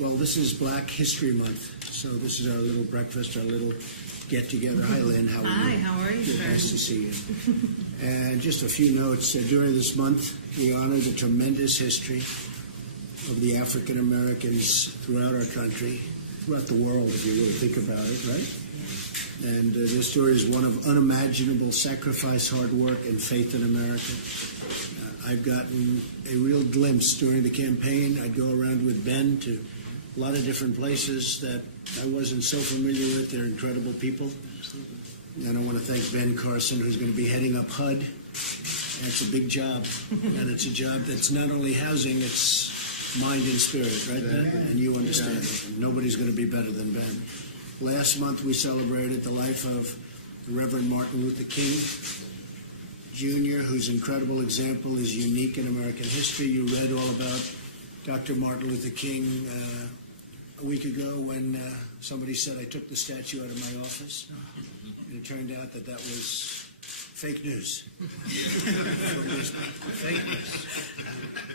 Well, this is Black History Month, so this is our little breakfast, our little get-together. Hi, Lynn. How are you? Hi, how are you, sir? Nice to see you. And just a few notes. During this month, we honor the tremendous history of the African Americans throughout our country, throughout the world, if you really think about it, right? And their story is one of unimaginable sacrifice, hard work, and faith in America. I've gotten a real glimpse during the campaign. I'd go around with Ben to a lot of different places that I wasn't so familiar with. They're incredible people. And I want to thank Ben Carson, who's going to be heading up HUD. That's a big job. And it's a job that's not only housing, it's mind and spirit, right, Ben? And you understand it. Nobody's going to be better than Ben. Last month, we celebrated the life of the Reverend Martin Luther King Jr., whose incredible example is unique in American history. You read all about Dr. Martin Luther King a week ago when somebody said I took the statue out of my office. And it turned out that that was fake news. Fake news.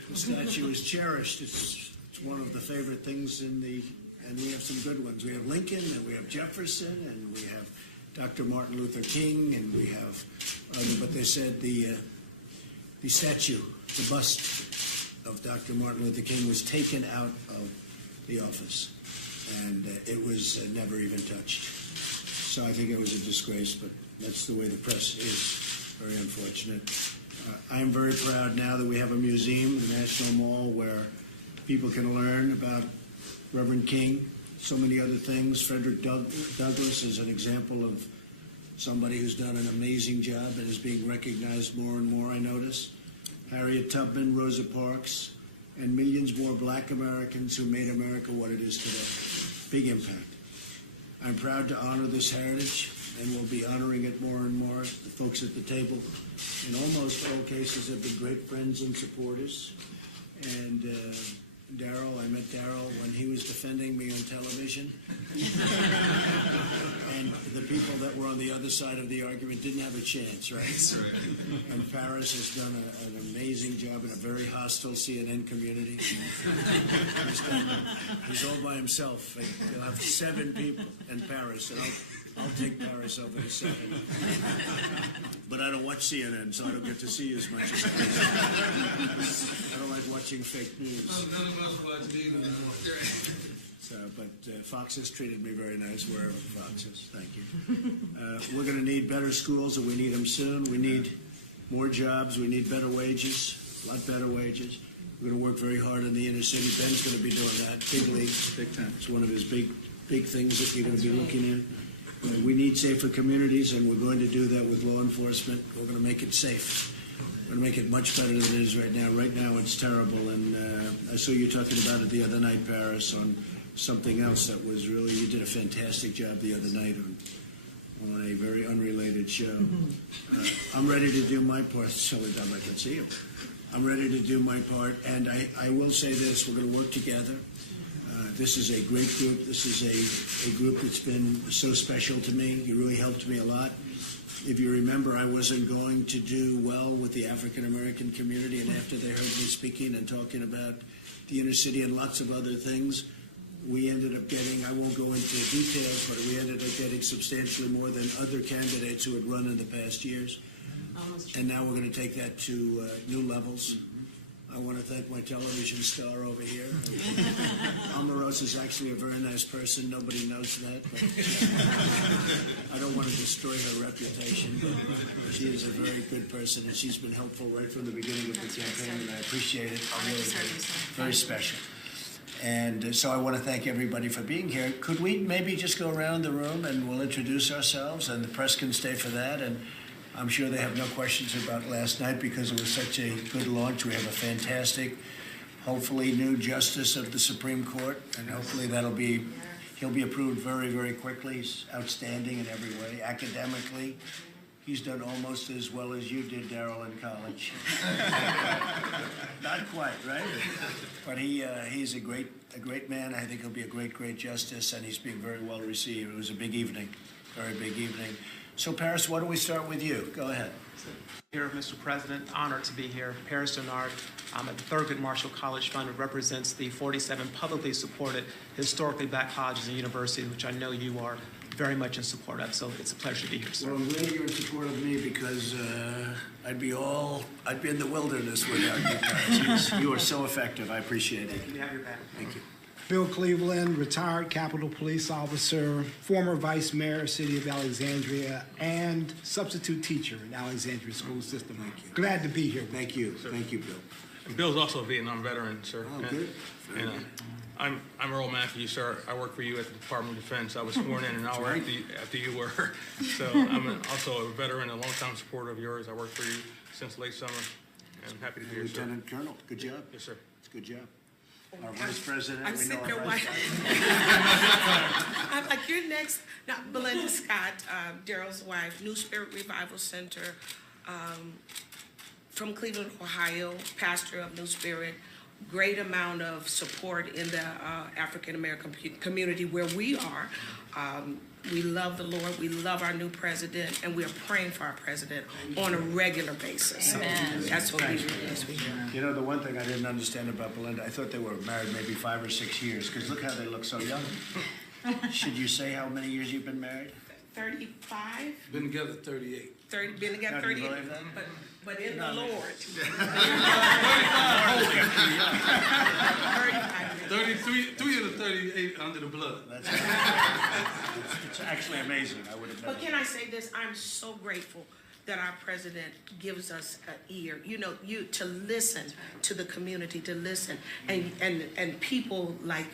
The statue is cherished. It's one of the favorite things in the... And we have some good ones. We have Lincoln, and we have Jefferson, and we have Dr. Martin Luther King, and we have other. But they said the statue, the bust of Dr. Martin Luther King was taken out of the office, and it was never even touched. So I think it was a disgrace, but that's the way the press is. Very unfortunate. I am very proud now that we have a museum, the National Mall, where people can learn about Reverend King, so many other things. Frederick Douglass is an example of somebody who's done an amazing job and is being recognized more and more, I notice. Harriet Tubman, Rosa Parks, and millions more black Americans who made America what it is today. Big impact. I'm proud to honor this heritage, and we'll be honoring it more and more. The folks at the table, in almost all cases, have been great friends and supporters. And Darryl, I met Darryl when he was defending me on television. And the people that were on the other side of the argument didn't have a chance, right? And Paris has done an amazing job in a very hostile CNN community. He's all by himself. He'll have 7 people in Paris, and I'll take Paris over to 7. But I don't watch CNN, so I don't get to see as much as I don't like watching fake news. None of us watch either. So, but Fox has treated me very nice, wherever Fox is. Thank you. We're going to need better schools, and we need them soon. We need more jobs. We need better wages, a lot better wages. We're going to work very hard in the inner city. Ben's going to be doing that. Big leagues. Big time. It's one of his big things that you're going to be looking at. We need safer communities, and we're going to do that with law enforcement. We're going to make it safe. We're going to make it much better than it is right now. Right now, it's terrible, and I saw you talking about it the other night, Paris, on something else that was really, you did a fantastic job the other night on a very unrelated show. I'm ready to do my part. It's the only time I can see you. I'm ready to do my part, and I will say this, we're going to work together. This is a great group. This is a group that's been so special to me. You really helped me a lot. If you remember, I wasn't going to do well with the African-American community, and after they heard me speaking and talking about the inner city and lots of other things, we ended up getting, I won't go into details, but we ended up getting substantially more than other candidates who had run in the past years. And now we're going to take that to new levels. I want to thank my television star over here. Omarosa is actually a very nice person. Nobody knows that. But I don't want to destroy her reputation, but she is a very good person, and she's been helpful right from the beginning of the campaign, and I appreciate it. Really, very special. And so I want to thank everybody for being here. Could we maybe just go around the room and we'll introduce ourselves, and the press can stay for that. And I'm sure they have no questions about last night because it was such a good launch. We have a fantastic, hopefully, new justice of the Supreme Court, and hopefully he'll be approved very, very quickly. He's outstanding in every way. Academically, he's done almost as well as you did, Darryl, in college. Not quite, right? But he's a great man. I think he'll be a great justice, and he's being very well received. It was a big evening, very big evening. So, Paris, why don't we start with you? Go ahead. Here, Mr. President, honored to be here. Paris Denard, at the Thurgood Marshall College Fund, represents the 47 publicly supported historically black colleges and universities, which I know you are very much in support of. So it's a pleasure to be here, sir. Well, I'm glad you're in support of me because I'd be in the wilderness without you guys. You are so effective. I appreciate it. You have your back. Thank you. Bill Cleveland, retired Capitol Police officer, former vice mayor, City of Alexandria, and substitute teacher in Alexandria School System. Thank you. Glad to be here. Thank you. Thank you, Bill. And Bill's also a Vietnam veteran, sir. Oh, good. Very good. I'm Earl Matthews, sir. I work for you at the Department of Defense. I was sworn in an hour after you were. So I'm also a veteran, a longtime supporter of yours. I worked for you since late summer, and I'm happy to be here, sir. Lieutenant Colonel, good job. Yes, sir. It's a good job. Our vice president, I'm we know sitting our there vice watching. president. I'm like, you're next. Now, Belinda Scott, Daryl's wife, New Spirit Revival Center, from Cleveland, Ohio, pastor of New Spirit. Great amount of support in the African-American community where we are. We love the Lord, we love our new president, and we are praying for our president on a regular basis. So that's what we do. You know, the one thing I didn't understand about Belinda, I thought they were married maybe 5 or 6 years, because look how they look so young. Should you say how many years you've been married? 35? Been together 38. 30, been together Now, do you 38, believe that? but in the Lord. 33 of the 38 under the blood. That's it's actually amazing. I would have never. But can I say this? I'm so grateful that our president gives us an ear, to listen to the community, to listen, and people like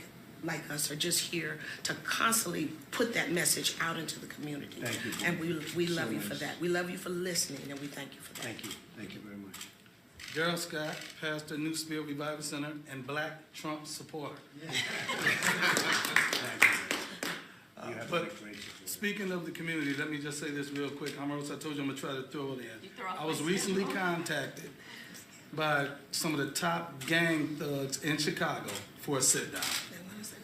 us are just here to constantly put that message out into the community. Thank you. And we love So you for nice. that. We love you for listening, and we thank you for that. Thank you. Thank you very much. Gerald Scott, pastor, New Spirit Revival Center, and Black Trump supporter. You have But a great support. speaking of the community, let me just say this real quick. I told you I'm gonna try to throw it in. I was recently contacted by some of the top gang thugs in Chicago for a sit-down.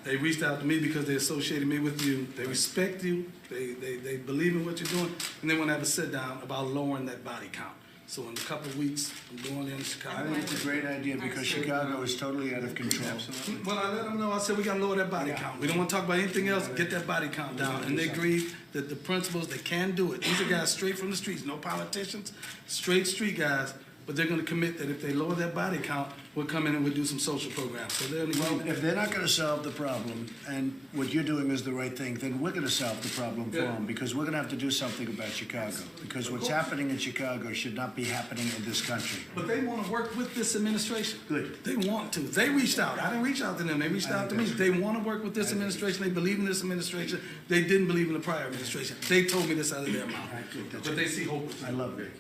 They reached out to me because they associated me with you. They respect you. They believe in what you're doing, and they want to have a sit-down about lowering that body count. So in a couple of weeks, I'm going in I Chicago. think it's a great idea because Chicago is totally out of control. Well, I let them know, I said, we gotta lower that body count. We don't wanna talk about anything else, get that body count down. And they agreed that the principals, they can do it. These are guys straight from the streets, no politicians, straight street guys. But they're gonna commit that if they lower that body count, we'll come in and we'll do some social programs. So they're in Well, agreement. if they're not going to solve the problem, and what you're doing is the right thing, then we're going to solve the problem for Yeah. them, because we're going to have to do something about Chicago. Because what's happening in Chicago should not be happening in this country. But they wanna work with this administration. Good. They want to. They reached out. I didn't reach out to them. They reached out to me. They wanna work with this administration. They believe in this administration. They didn't believe in the prior administration. They told me this out of their mouth. Good. That's But they see hope. I love it.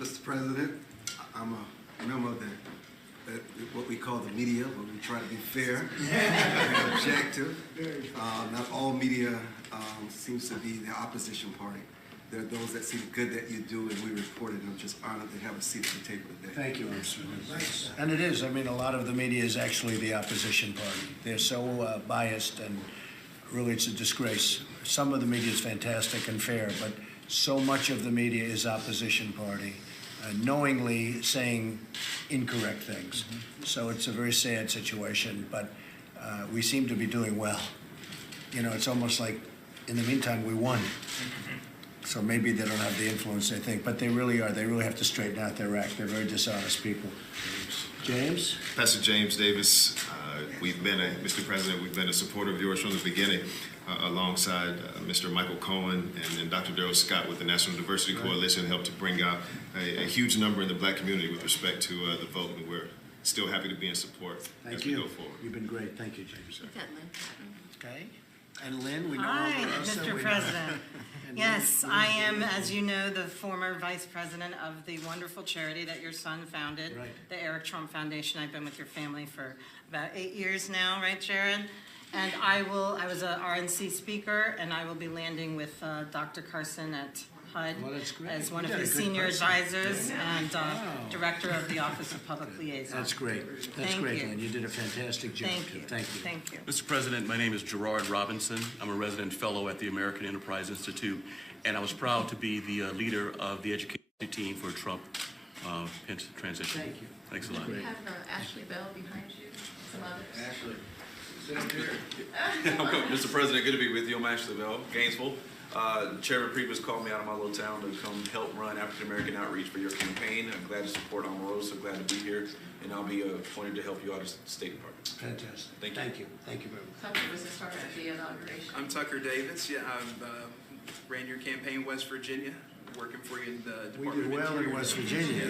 Mr. President, I'm a member of what we call the media, where we try to be fair and objective. Not all media seems to be the opposition party. There are those that see the good that you do, and we report it, and I'm just honored to have a seat at the table today. Thank you, Mr. And it is. I mean, a lot of the media is actually the opposition party. They're so biased, and really it's a disgrace. Some of the media is fantastic and fair, but so much of the media is opposition party, knowingly saying incorrect things. So it's a very sad situation, but we seem to be doing well. You know, it's almost like, in the meantime, we won. So maybe they don't have the influence they think, but they really are. They really have to straighten out their act. They're very dishonest people. James? Pastor James Davis, Mr. President, we've been a supporter of yours from the beginning, alongside Mr. Michael Cohen and Dr. Darrell Scott with the National Diversity Coalition, helped to bring out a huge number in the black community with respect to the vote, and we're still happy to be in support as we go forward. You've been great. Thank you, James. We've got Lynn Patton. Okay. And Lynn, we know Hi, Omarosa, Mr. we know- President. And Yes, Lynn- I am, as you know, the former vice president of the wonderful charity that your son founded, Right. the Eric Trump Foundation. I've been with your family for about 8 years now, right, Jared? And I was a RNC speaker, and I will be landing with Dr. Carson at HUD Well, that's great. as one You of got a his good senior person. advisors and director of the Office of Public Liaison. That's great. That's Thank great, you. Lynn. You did a fantastic job. Thank you. Thank you. Thank you. Mr. President, my name is Gerard Robinson. I'm a resident fellow at the American Enterprise Institute, and I was proud to be the leader of the education team for Trump pension transition. Thank you. Thanks a lot. We have Ashley Bell behind you, some others. Ashley. Mr. President, good to be with you. I'm Ashley Bell, Gainesville. Chairman Priebus called me out of my little town to come help run African American outreach for your campaign. I'm glad to support Omarosa, glad to be here, and I'll be appointed to help you out as State Department. Fantastic. Thank you. Thank you. Thank you very much. Tucker was the star at the inauguration. I'm Tucker Davis. Yeah, I've ran your campaign in West Virginia, working for you in the We Department do of well in Interior. West Virginia.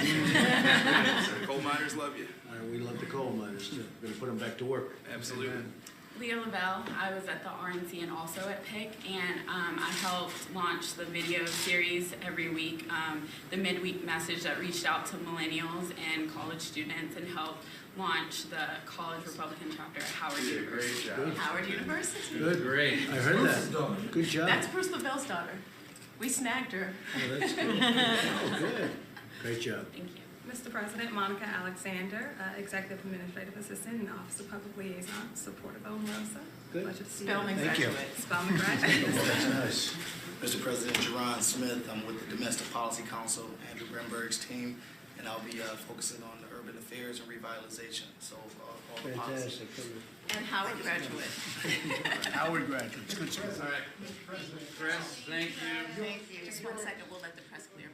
Coal miners love you. We love the coal miners too. We're gonna put them back to work. Absolutely. Amen. Leah Lavelle, I was at the RNC and also at PIC, and I helped launch the video series every week, the midweek message that reached out to millennials and college students and helped launch the College Republican chapter at Howard University. Good. Howard University. Good. Great. I heard that. Good job. That's Bruce Lavelle's daughter. We snagged her. Oh, that's good. Oh, good. Great job. Thank you. Mr. President, Monica Alexander, Executive Administrative Assistant in the Office of Public Liaison, support of Omarosa. Good. Pleasure to see you. Spelman Thank you. graduate. Spelman graduate. That's nice. Mr. President, Jerron Smith, I'm with the Domestic Policy Council, Andrew Grenberg's team, and I'll be focusing on the urban affairs and revitalization, so all the policy. Fantastic. And Howard graduate. Howard graduates. Good job. All right. Press, thank you. Thank you. Just 1 second, we'll let the press clear.